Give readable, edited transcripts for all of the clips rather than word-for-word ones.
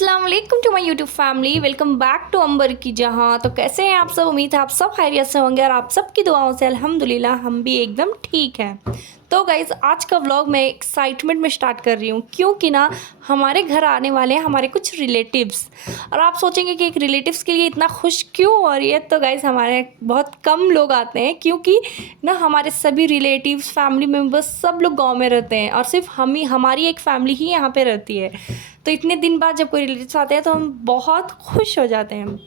अस्सलाम वालेकुम to my YouTube family. Welcome back to Amber की जहां। तो कैसे हैं आप सब? उम्मीद है आप सब खैरियत से होंगे और आप सबकी दुआओं से अल्हम्दुलिल्लाह हम भी एकदम ठीक हैं। तो गाइज़ आज का व्लॉग मैं एक्साइटमेंट में स्टार्ट कर रही हूँ क्योंकि ना हमारे घर आने वाले हैं हमारे कुछ रिलेटिव्स। और आप सोचेंगे कि एक रिलेटिव्स के लिए इतना खुश क्यों हो रही है। तो गाइज़ हमारे बहुत कम लोग आते हैं क्योंकि ना हमारे सभी रिलेटिव्स फैमिली मेम्बर्स सब लोग गाँव में रहते हैं और सिर्फ हमारी एक फैमिली ही यहाँ पर रहती है। तो इतने दिन बाद जब कोई रिलेटिव्स आते हैं तो हम बहुत खुश हो जाते हैं।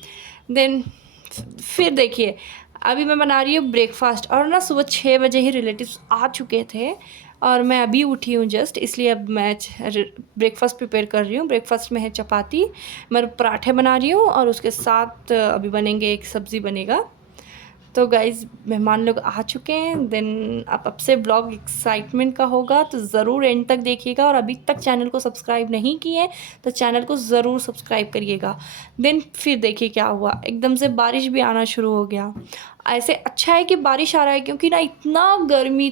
देन फिर देखिए अभी मैं बना रही हूँ ब्रेकफास्ट और ना सुबह 6 बजे ही रिलेटिव्स आ चुके थे और मैं अभी उठी हूँ जस्ट, इसलिए अब मैं ब्रेकफास्ट प्रिपेयर कर रही हूँ। ब्रेकफास्ट में है चपाती, मैं पराठे बना रही हूँ और उसके साथ अभी बनेंगे एक सब्ज़ी बनेगा। तो गाइज़ मेहमान लोग आ चुके हैं। देन अब से ब्लॉग एक्साइटमेंट का होगा तो ज़रूर एंड तक देखिएगा और अभी तक चैनल को सब्सक्राइब नहीं किए तो चैनल को ज़रूर सब्सक्राइब करिएगा। देन फिर देखिए क्या हुआ, एकदम से बारिश भी आना शुरू हो गया। ऐसे अच्छा है कि बारिश आ रहा है क्योंकि ना इतना गर्मी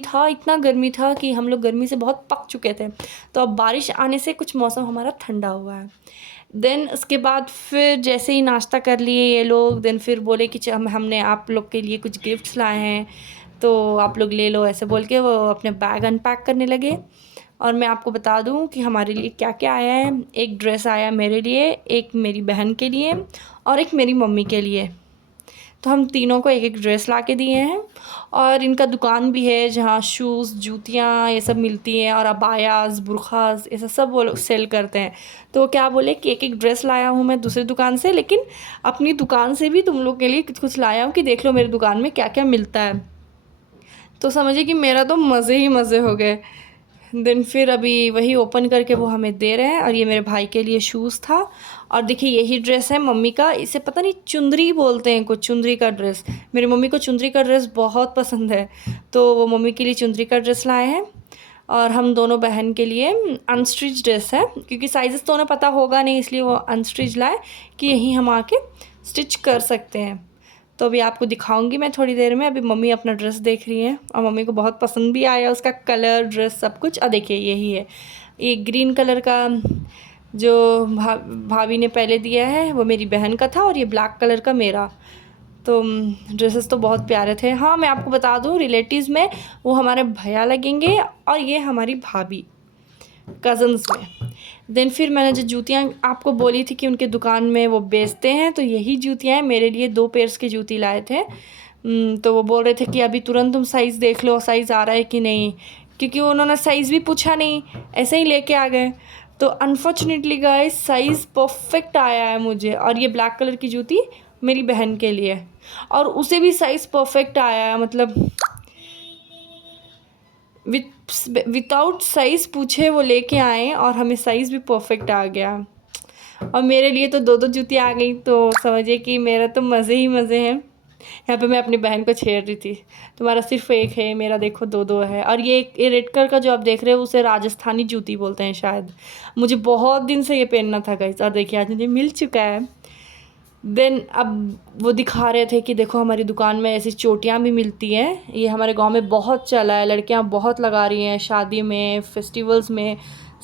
था कि हम लोग गर्मी से बहुत पक चुके थे। तो अब बारिश आने से कुछ मौसम हमारा ठंडा हुआ है। देन उसके बाद फिर जैसे ही नाश्ता कर लिए ये लोग, देन फिर बोले कि हमने आप लोग के लिए कुछ गिफ्ट्स लाए हैं तो आप लोग ले लो, ऐसे बोल के वो अपने बैग अनपैक करने लगे। और मैं आपको बता दूं कि हमारे लिए क्या क्या आया है। एक ड्रेस आया मेरे लिए, एक मेरी बहन के लिए और एक मेरी मम्मी के लिए। तो हम तीनों को एक एक ड्रेस ला के दिए हैं। और इनका दुकान भी है जहाँ शूज़ जूतियाँ ये सब मिलती हैं और अबायाज़ बुरखाज़ ऐसा सब वो लोग सेल करते हैं। तो वो क्या बोले कि एक एक ड्रेस लाया हूँ मैं दूसरी दुकान से, लेकिन अपनी दुकान से भी तुम लोग के लिए कुछ कुछ लाया हूँ कि देख लो मेरी दुकान में क्या क्या मिलता है। तो समझिए कि मेरा तो मज़े ही मज़े हो गए। देन फिर अभी वही ओपन करके वो हमें दे रहे हैं। और ये मेरे भाई के लिए शूज़ था। और देखिए यही ड्रेस है मम्मी का, इसे पता नहीं चुंदरी बोलते हैं कुछ, चुंदरी का ड्रेस। मेरी मम्मी को चुंदरी का ड्रेस बहुत पसंद है तो वो मम्मी के लिए चुंदरी का ड्रेस लाए हैं। और हम दोनों बहन के लिए अनस्टिच ड्रेस है क्योंकि साइज़ तो उन्हें पता होगा नहीं, इसलिए वो अनस्टिच लाए कि यहीं हम आके स्टिच कर सकते हैं। तो अभी आपको दिखाऊंगी मैं थोड़ी देर में। अभी मम्मी अपना ड्रेस देख रही हैं और मम्मी को बहुत पसंद भी आया उसका कलर, ड्रेस सब कुछ। और देखिए यही है, ये ग्रीन कलर का जो भाभी ने पहले दिया है वो मेरी बहन का था और ये ब्लैक कलर का मेरा। तो ड्रेसेस तो बहुत प्यारे थे। हाँ मैं आपको बता दूँ रिलेटिव्स में वो हमारे भैया लगेंगे और ये हमारी भाभी कज़न्स में। देन फिर मैंने जो जूतियाँ आपको बोली थी कि उनके दुकान में वो बेचते हैं तो यही जूतियाँ हैं। मेरे लिए 2 पेयर्स की जूती लाए थे। तो वो बोल रहे थे कि अभी तुरंत तुम साइज़ देख लो साइज़ आ रहा है कि नहीं, क्योंकि उन्होंने साइज़ भी पूछा नहीं, ऐसे ही लेके आ गए। तो अनफॉर्चुनेटली गाइस साइज़ परफेक्ट आया है मुझे। और ये ब्लैक कलर की जूती मेरी बहन के लिए और उसे भी साइज़ परफेक्ट आया है, मतलब विदाउट साइज़ पूछे वो लेके आए और हमें साइज़ भी परफेक्ट आ गया। और मेरे लिए तो 2-2 जूतियाँ आ गई। तो समझिए कि मेरा तो मज़े ही मज़े हैं। यहाँ पे मैं अपनी बहन को छेड़ रही थी, तुम्हारा सिर्फ एक है, मेरा देखो 2-2 है। और ये रेड कलर का जो आप देख रहे हो उसे राजस्थानी जूती बोलते हैं शायद। मुझे बहुत दिन से ये पहनना था गाइस और देखिए आज मुझे मिल चुका है। देन अब वो दिखा रहे थे कि देखो हमारी दुकान में ऐसी चोटियाँ भी मिलती हैं। ये हमारे गांव में बहुत चला है, लड़कियां बहुत लगा रही हैं शादी में, फेस्टिवल्स में,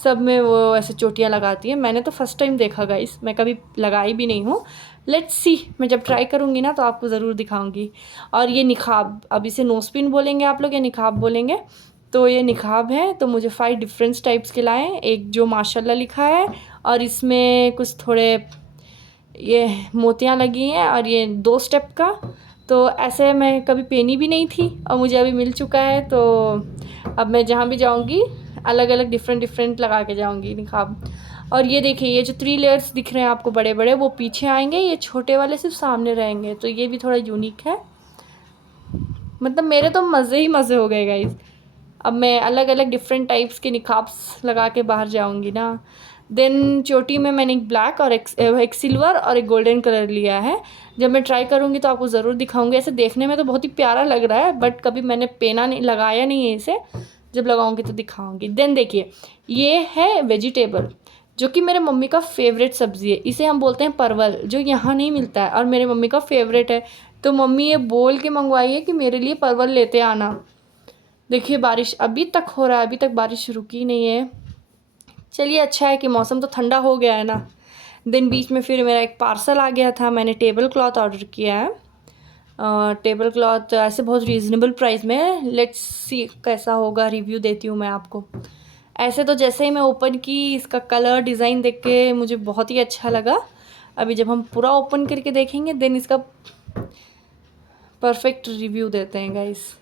सब में वो ऐसे चोटियाँ लगाती हैं। मैंने तो फर्स्ट टाइम देखा गाइस, मैं कभी लगाई भी नहीं हूँ। लेट्स सी, मैं जब ट्राई करूँगी ना तो आपको ज़रूर दिखाऊँगी। और ये निकाब, अब इसे नोस्पिन बोलेंगे आप लोग या निकाब बोलेंगे। तो ये निकाब है तो मुझे 5 डिफरेंट टाइप्स के लाए। एक जो माशाल्लाह लिखा है और इसमें कुछ थोड़े ये मोतियाँ लगी हैं और ये 2 स्टेप का। तो ऐसे मैं कभी पहनी भी नहीं थी और मुझे अभी मिल चुका है। तो अब मैं जहाँ भी जाऊँगी अलग अलग डिफरेंट लगा के जाऊँगी निकाब। और ये देखिए ये जो 3 लेयर्स दिख रहे हैं आपको बड़े बड़े वो पीछे आएंगे, ये छोटे वाले सिर्फ सामने रहेंगे। तो ये भी थोड़ा यूनिक है, मतलब मेरे तो मज़े ही मज़े हो गए गाइस। अब मैं अलग अलग डिफरेंट टाइप्स के निकाब्स लगा के बाहर जाऊँगी ना। देन चोटी में मैंने एक ब्लैक और एक सिल्वर और एक गोल्डन कलर लिया है। जब मैं ट्राई करूँगी तो आपको ज़रूर दिखाऊंगी। ऐसे देखने में तो बहुत ही प्यारा लग रहा है बट कभी मैंने पहना नहीं, लगाया नहीं है इसे, जब लगाऊंगी तो दिखाऊंगी। देन देखिए ये है वेजिटेबल जो कि मेरे मम्मी का फेवरेट सब्ज़ी है। इसे हम बोलते हैं परवल, जो यहाँ नहीं मिलता है और मेरे मम्मी का फेवरेट है। तो मम्मी ये बोल के मंगवाई है कि मेरे लिए परवल लेते आना। देखिए बारिश अभी तक हो रहा है, अभी तक बारिश रुकी नहीं है। चलिए अच्छा है कि मौसम तो ठंडा हो गया है ना। देन बीच में फिर मेरा एक पार्सल आ गया था, मैंने टेबल क्लॉथ ऑर्डर किया है। टेबल क्लॉथ ऐसे बहुत रीज़नेबल प्राइस में है। लेट्स सी कैसा होगा, रिव्यू देती हूँ मैं आपको। ऐसे तो जैसे ही मैं ओपन की, इसका कलर डिज़ाइन देख के मुझे बहुत ही अच्छा लगा। अभी जब हम पूरा ओपन करके देखेंगे देन इसका परफेक्ट रिव्यू देते हैं गाइस।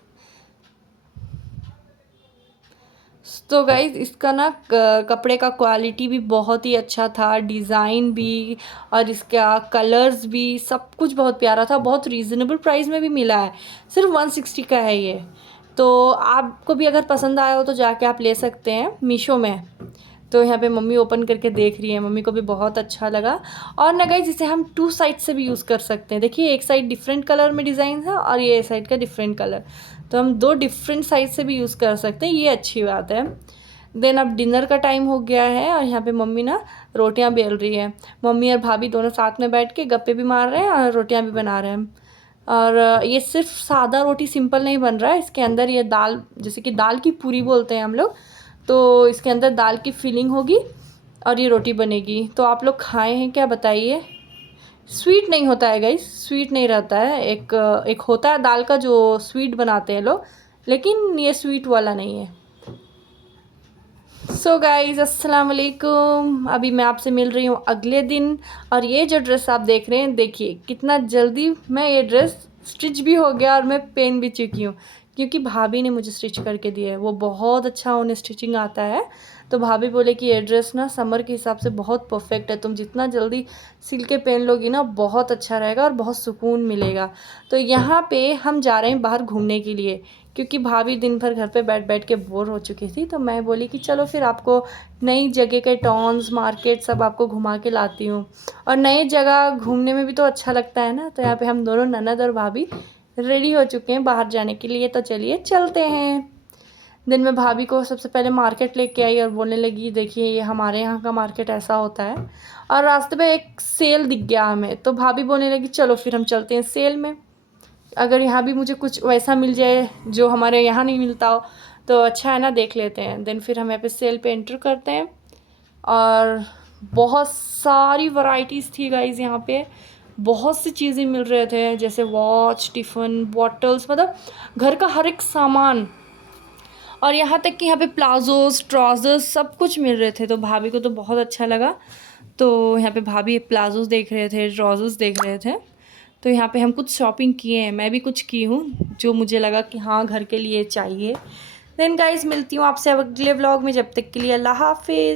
तो गाइस इसका ना कपड़े का क्वालिटी भी बहुत ही अच्छा था, डिज़ाइन भी और इसका कलर्स भी, सब कुछ बहुत प्यारा था। बहुत रीज़नेबल प्राइस में भी मिला है, सिर्फ 160 का है ये। तो आपको भी अगर पसंद आया हो तो जाके आप ले सकते हैं, मीशो में। तो यहाँ पे मम्मी ओपन करके देख रही है, मम्मी को भी बहुत अच्छा लगा। और ना गाइस इसे हम 2 साइड से भी यूज़ कर सकते हैं। देखिए एक साइड डिफरेंट कलर में डिज़ाइन था और ये साइड का डिफरेंट कलर, तो हम 2 डिफरेंट साइड से भी यूज़ कर सकते हैं, ये अच्छी बात है। देन अब डिनर का टाइम हो गया है और यहाँ पे मम्मी ना रोटियां बेल रही है। मम्मी और भाभी दोनों साथ में बैठ के गप्पे भी मार रहे हैं और रोटियां भी बना रहे हैं। और ये सिर्फ सादा रोटी सिंपल नहीं बन रहा है, इसके अंदर ये दाल, जैसे कि दाल की पूरी बोलते हैं हम लोग, तो इसके अंदर दाल की फिलिंग होगी और ये रोटी बनेगी। तो आप लोग खाए हैं क्या बताइए? स्वीट नहीं होता है गाइस, स्वीट नहीं रहता है। एक होता है दाल का जो स्वीट बनाते हैं लोग, लेकिन ये स्वीट वाला नहीं है। सो गाइज़ अस्सलाम वालेकुम। अभी मैं आपसे मिल रही हूँ अगले दिन, और ये जो ड्रेस आप देख रहे हैं, देखिए कितना जल्दी मैं ये ड्रेस स्टिच भी हो गया और मैं पहन भी चुकी हूँ, क्योंकि भाभी ने मुझे स्टिच करके दिया है। वो बहुत अच्छा उन्हें स्टिचिंग आता है। तो भाभी बोले कि ये ड्रेस ना समर के हिसाब से बहुत परफेक्ट है, तुम जितना जल्दी सिल के पहन लोगी ना बहुत अच्छा रहेगा और बहुत सुकून मिलेगा। तो यहाँ पे हम जा रहे हैं बाहर घूमने के लिए, क्योंकि भाभी दिन भर घर पे बैठ बैठ के बोर हो चुकी थी। तो मैं बोली कि चलो फिर आपको नई जगह के टाउन्स, मार्केट सब आपको घुमा के लाती हूँ। और नई जगह घूमने में भी तो अच्छा लगता है ना। तो यहाँ पे हम दोनों ननद और भाभी रेडी हो चुके हैं बाहर जाने के लिए, तो चलिए चलते हैं। दिन में भाभी को सबसे पहले मार्केट लेके आई और बोलने लगी, देखिए ये हमारे यहाँ का मार्केट ऐसा होता है। और रास्ते में एक सेल दिख गया हमें, तो भाभी बोलने लगी चलो फिर हम चलते हैं सेल में। अगर यहाँ भी मुझे कुछ वैसा मिल जाए जो हमारे यहाँ नहीं मिलता हो तो अच्छा है ना, देख लेते हैं। देन फिर हम यहाँ पे सेल पे एंटर करते हैं और बहुत सारी वैरायटीज़ थी गाइज़। यहाँ पे बहुत सी चीज़ें मिल रहे थे, जैसे वॉच, टिफ़िन, बॉटल्स, मतलब घर का हर एक सामान। और यहाँ तक कि यहाँ पे प्लाजोस, ट्राउज़र्स सब कुछ मिल रहे थे। तो भाभी को तो बहुत अच्छा लगा। तो यहाँ पे भाभी प्लाजोस देख रहे थे, ट्राउज़र्स देख रहे थे। तो यहाँ पे हम कुछ शॉपिंग किए हैं, मैं भी कुछ की हूँ जो मुझे लगा कि हाँ घर के लिए चाहिए। देन गाइस मिलती हूँ आपसे अगले व्लॉग में, जब तक के लिए अल्लाह हाफिज़।